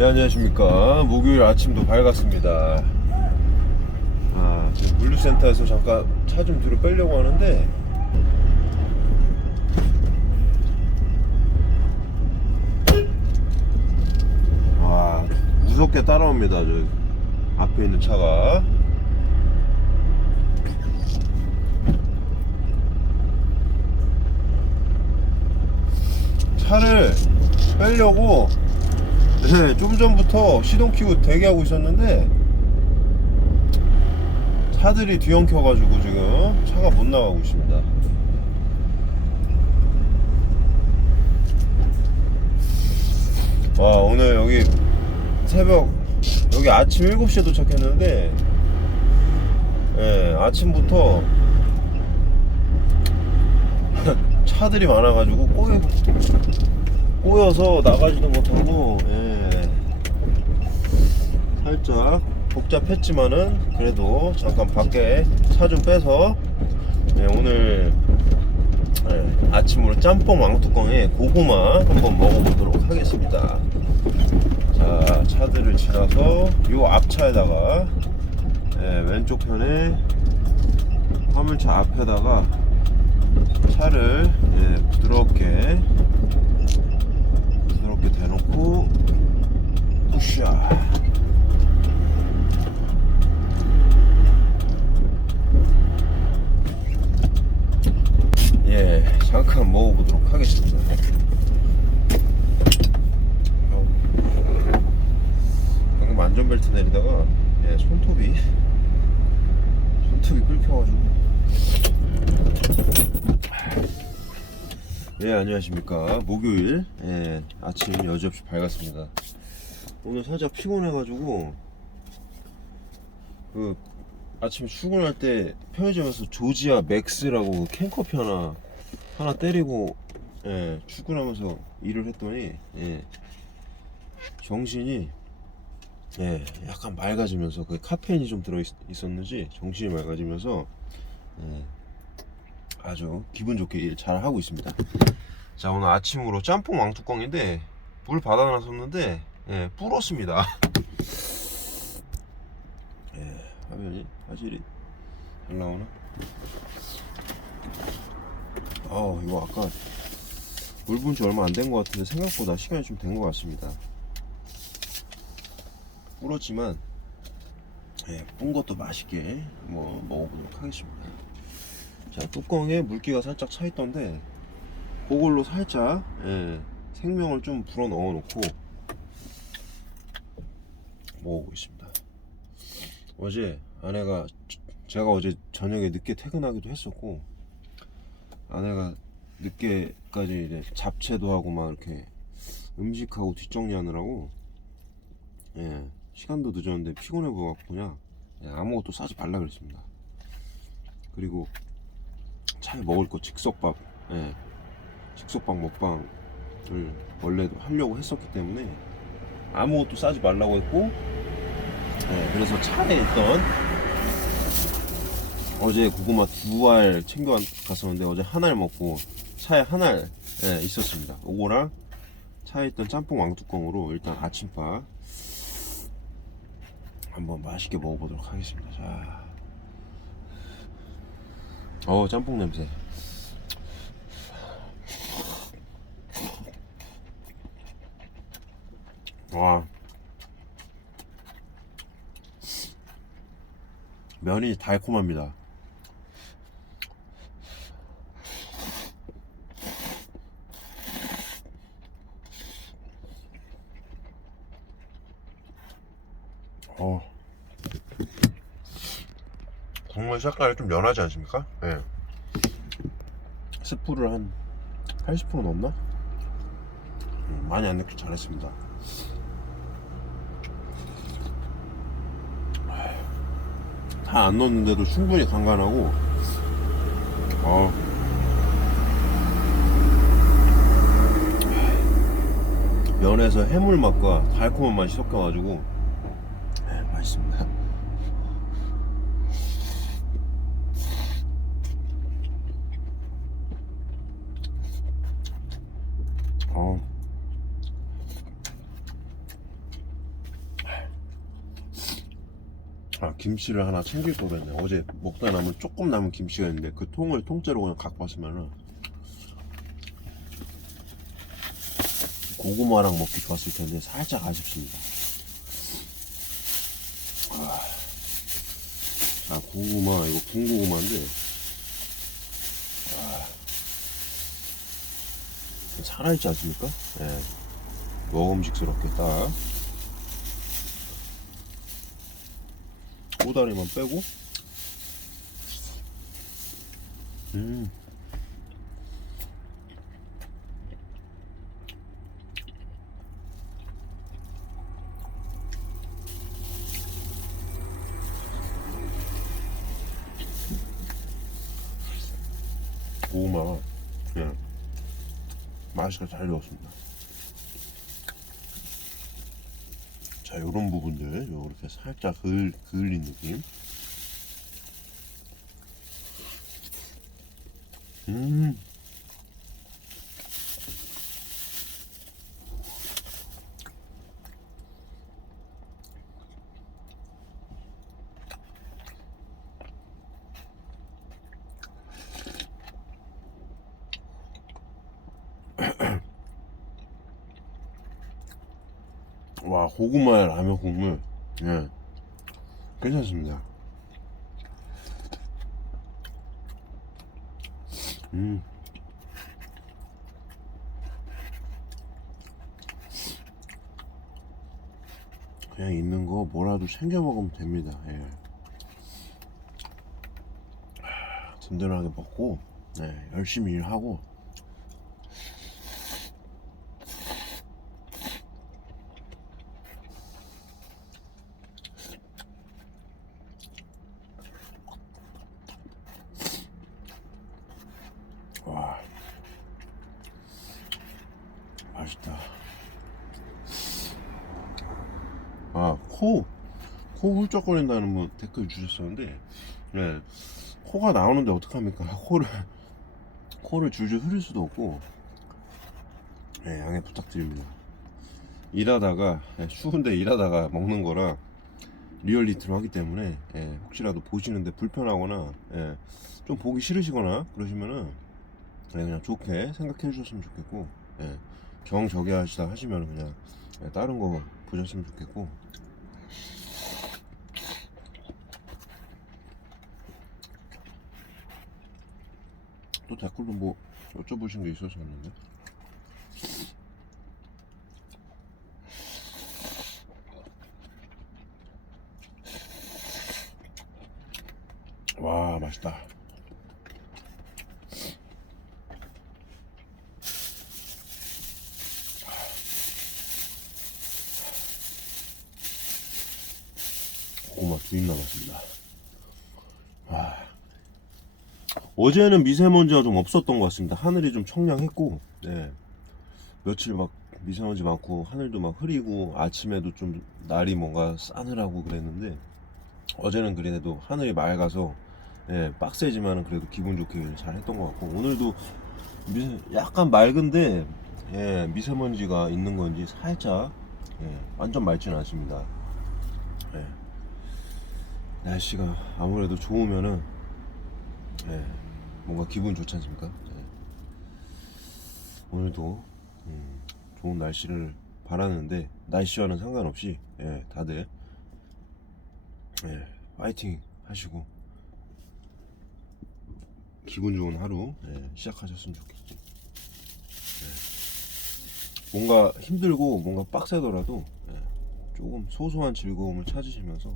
네 안녕하십니까. 목요일 아침도 밝았습니다. 아 지금 물류센터에서 잠깐 차 좀 뒤로 빼려고 하는데. 와 무섭게 따라옵니다 저 앞에 있는 차가. 차를 빼려고 네, 좀 전부터 시동 키고 대기하고 있었는데 차들이 뒤엉켜가지고 지금 차가 못 나가고 있습니다. 와 오늘 여기 새벽 여기 아침 7시에 도착했는데 예, 아침부터 차들이 많아가지고 꼬여 꼬여서 나가지도 못하고 예. 살짝 복잡했지만은 그래도 잠깐 밖에 차 좀 빼서 예, 오늘 예, 아침으로 짬뽕 왕뚜껑에 고구마 한번 먹어보도록 하겠습니다. 자 차들을 지나서 요 앞차에다가 예, 왼쪽 편에 화물차 앞에다가 차를 예, 부드럽게 부드럽게 대놓고 푸샤 예 잠깐 먹어보도록 하겠습니다 아우. 방금 안전벨트 내리다가 예, 손톱이 손톱이 긁혀가지고 예 안녕하십니까 목요일 예, 아침 여지없이 밝았습니다 오늘 살짝 피곤해가지고 그 아침에 출근할 때 편의점에서 조지아 맥스라고 그 캔커피 하나 하나 때리고 예, 출근하면서 일을 했더니 예, 정신이 예, 약간 맑아지면서 그 카페인이 좀 들어 있, 었는지 정신이 맑아지면서 예, 아주 기분 좋게 일 잘 하고 있습니다. 자 오늘 아침으로 짬뽕 왕뚜껑인데 물 받아놨었는데 예, 불었습니다. 예, 화면이 화질이 잘 나오나? 아 이거 아까 물 분 지 얼마 안 된 것 같은데 생각보다 시간이 좀 된 것 같습니다. 불었지만 예, 쁜 것도 맛있게 뭐 먹어보도록 하겠습니다. 자 뚜껑에 물기가 살짝 차 있던데 그걸로 살짝 예, 생명을 좀 불어 넣어 놓고 먹어보겠습니다. 어제 아내가 제가 어제 저녁에 늦게 퇴근하기도 했었고 아내가 늦게까지 이제 잡채도 하고 막 이렇게 음식하고 뒷정리하느라고 예, 시간도 늦었는데 피곤해 보여갖고 그냥 예, 아무것도 싸지 말라 그랬습니다. 그리고 차에 먹을 거 즉석밥, 예, 즉석밥 먹방을 원래도 하려고 했었기 때문에 아무것도 싸지 말라고 했고, 예, 그래서 차에 있던 어제 고구마 두 알 챙겨 갔었는데 어제 한 알 먹고 차에 한알 예, 있었습니다. 요거랑 차에 있던 짬뽕 왕뚜껑으로 일단 아침밥 한번 맛있게 먹어보도록 하겠습니다. 자. 어 짬뽕 냄새 와 면이 달콤합니다 어 국물 색깔이 좀 연하지 않습니까? 예. 스프를 한 80% 넣었나? 음, 많이 안 넣길 잘했습니다. 다 안 넣었는데도 충분히 간간하고, 어. 면에서 해물 맛과 달콤한 맛이 섞여가지고, 예, 맛있습니다. 어. 아 김치를 하나 챙길 걸 그랬네 어제 먹다 남은 조금 남은 김치가 있는데 그 통을 통째로 그냥 갖고 왔으면은 고구마랑 먹기 좋았을 텐데 살짝 아쉽습니다 아, 자 고구마 이거 군고구마인데 아, 살아있지 않습니까? 예. 먹음직스럽게 딱 꼬다리만 빼고? 음. 고구마가 그냥 맛이 잘 익었습니다 자 요런 부분들 요렇게 살짝 그을, 그을린 느낌. 음 와 고구마 라면 국물. 예. 괜찮습니다. 음. 그냥 있는 거 뭐라도 챙겨 먹으면 됩니다. 예. 하, 든든하게 먹고 네, 열심히 일하고 와 맛있다 아 코 코 훌쩍거린다는 분 댓글 주셨었는데 네 코가 나오는데 어떡합니까? 코를 코를 줄줄 흐릴 수도 없고. 네 양해 부탁드립니다. 일하다가 예, 추운데 일하다가 먹는 거라 리얼리티로 하기 때문에 예, 혹시라도 보시는데 불편하거나 예, 좀 보기 싫으시거나 그러시면은 네, 그냥 좋게 생각해 주셨으면 좋겠고 예, 정 저기 하시다 하시면 그냥 예, 다른 거 보셨으면 좋겠고 또 댓글로 뭐 여쭤보신 게 있었었는데 와 맛있다 두입 남았습니다. 와. 어제는 미세먼지가 좀 없었던 것 같습니다. 하늘이 좀 청량했고, 네. 며칠 막 미세먼지 많고, 하늘도 막 흐리고, 아침에도 좀 날이 뭔가 싸늘하고 그랬는데, 어제는 그래도 하늘이 맑아서, 예, 빡세지만은 그래도 기분 좋게 잘 했던 것 같고, 오늘도 미, 약간 맑은데, 예, 미세먼지가 있는 건지 살짝, 예, 완전 맑지는 않습니다. 예. 날씨가 아무래도 좋으면은 예, 뭔가 기분 좋지 않습니까? 예. 오늘도 음, 좋은 날씨를 바라는데 날씨와는 상관없이 예, 다들 예, 파이팅 하시고 기분 좋은 하루 예, 시작하셨으면 좋겠죠. 예. 뭔가 힘들고 뭔가 빡세더라도 예, 조금 소소한 즐거움을 찾으시면서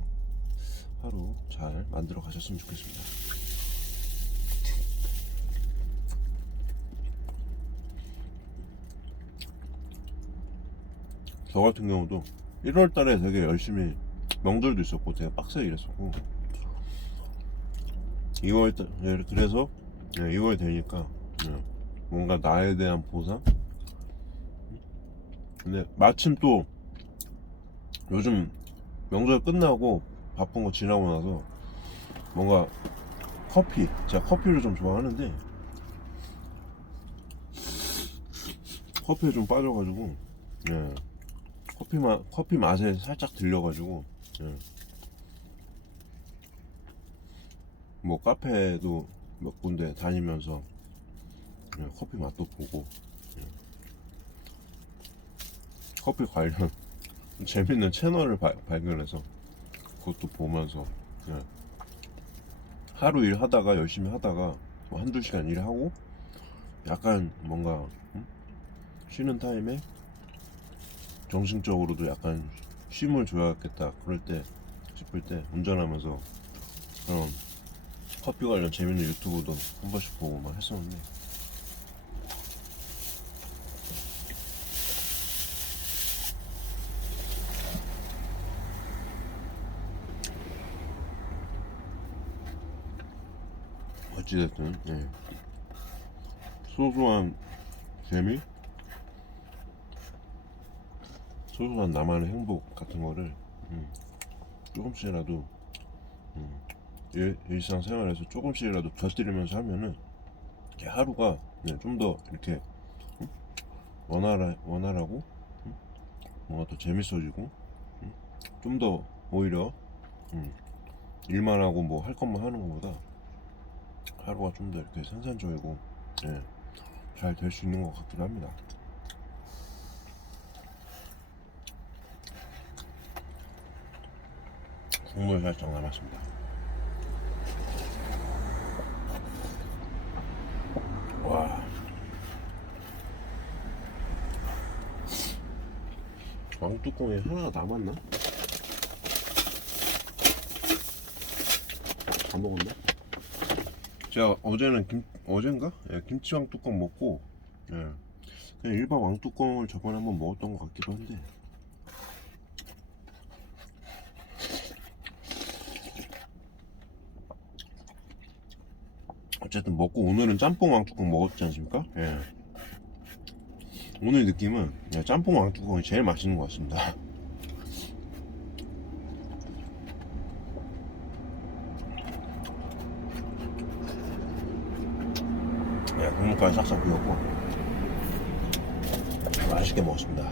하루 잘 만들어 가셨으면 좋겠습니다. 저 같은 경우도 1월 달에 되게 열심히 명절도 있었고 되게 빡세게 일했었고. 2월 달 예, 그래서 2월 되니까 예, 뭔가 나에 대한 보상? 근데 마침 또 요즘 명절 끝나고 바쁜 거 지나고 나서 뭔가 커피 제가 커피를 좀 좋아하는데 커피에 좀 빠져가지고 예 커피 맛 커피 맛에 살짝 들려가지고 예. 뭐 카페도 몇 군데 다니면서 예, 커피 맛도 보고 예. 커피 관련 재밌는 채널을 발- 발견해서 그것도 보면서 예. 하루 일 하다가 열심히 하다가 뭐 한두 시간 일하고 약간 뭔가 음? 쉬는 타임에 정신적으로도 약간 쉼을 줘야겠다 그럴 때 싶을 때 운전하면서 그런 커피 관련 재밌는 유튜브도 한 번씩 보고 막 했었는데 어찌됐든 예. 소소한 재미 소소한 나만의 행복 같은 거를 음, 조금씩이라도 음, 일, 일상생활에서 조금씩이라도 곁들이면서 하면은 이렇게 하루가 좀더 이렇게 음, 원활하, 원활하고 음, 뭔가 더 재밌어지고 음, 좀더 오히려 음, 일만 하고 뭐 할 것만 하는 것보다 하루가 좀 더 이렇게 생산적이고 예, 잘 될 수 있는 것 같기도 합니다. 국물 살짝 남았습니다. 와. 왕뚜껑에 하나가 남았나? 다 먹었나? 제가 어제는 김 어젠가? 예, 김치 왕뚜껑 먹고 예, 그냥 일반 왕뚜껑을 저번에 한번 먹었던 것 같기도 한데 어쨌든 먹고 오늘은 짬뽕 왕뚜껑 먹었지 않습니까? 예. 오늘 느낌은 예, 짬뽕 왕뚜껑이 제일 맛있는 것 같습니다. 예, 국물까지 싹싹 비웠고 맛있게 먹었습니다.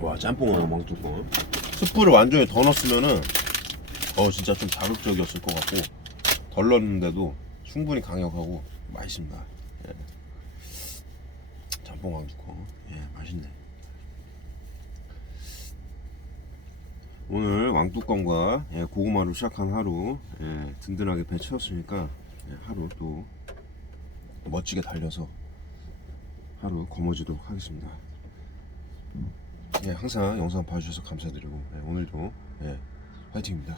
와 짬뽕 왕뚜껑 스프를 완전히 더 넣었으면은 어 진짜 좀 자극적이었을 것 같고 덜 넣었는데도 충분히 강력하고 맛있습니다. 예. 짬뽕 왕뚜껑 예 맛있네. 오늘 왕뚜껑과 예, 고구마로 시작한 하루 예, 든든하게 배 채웠으니까 예, 하루 또 멋지게 달려서 하루 거머쥐도록 하겠습니다. 예, 항상 영상 봐주셔서 감사드리고 예, 오늘도 예, 화이팅입니다.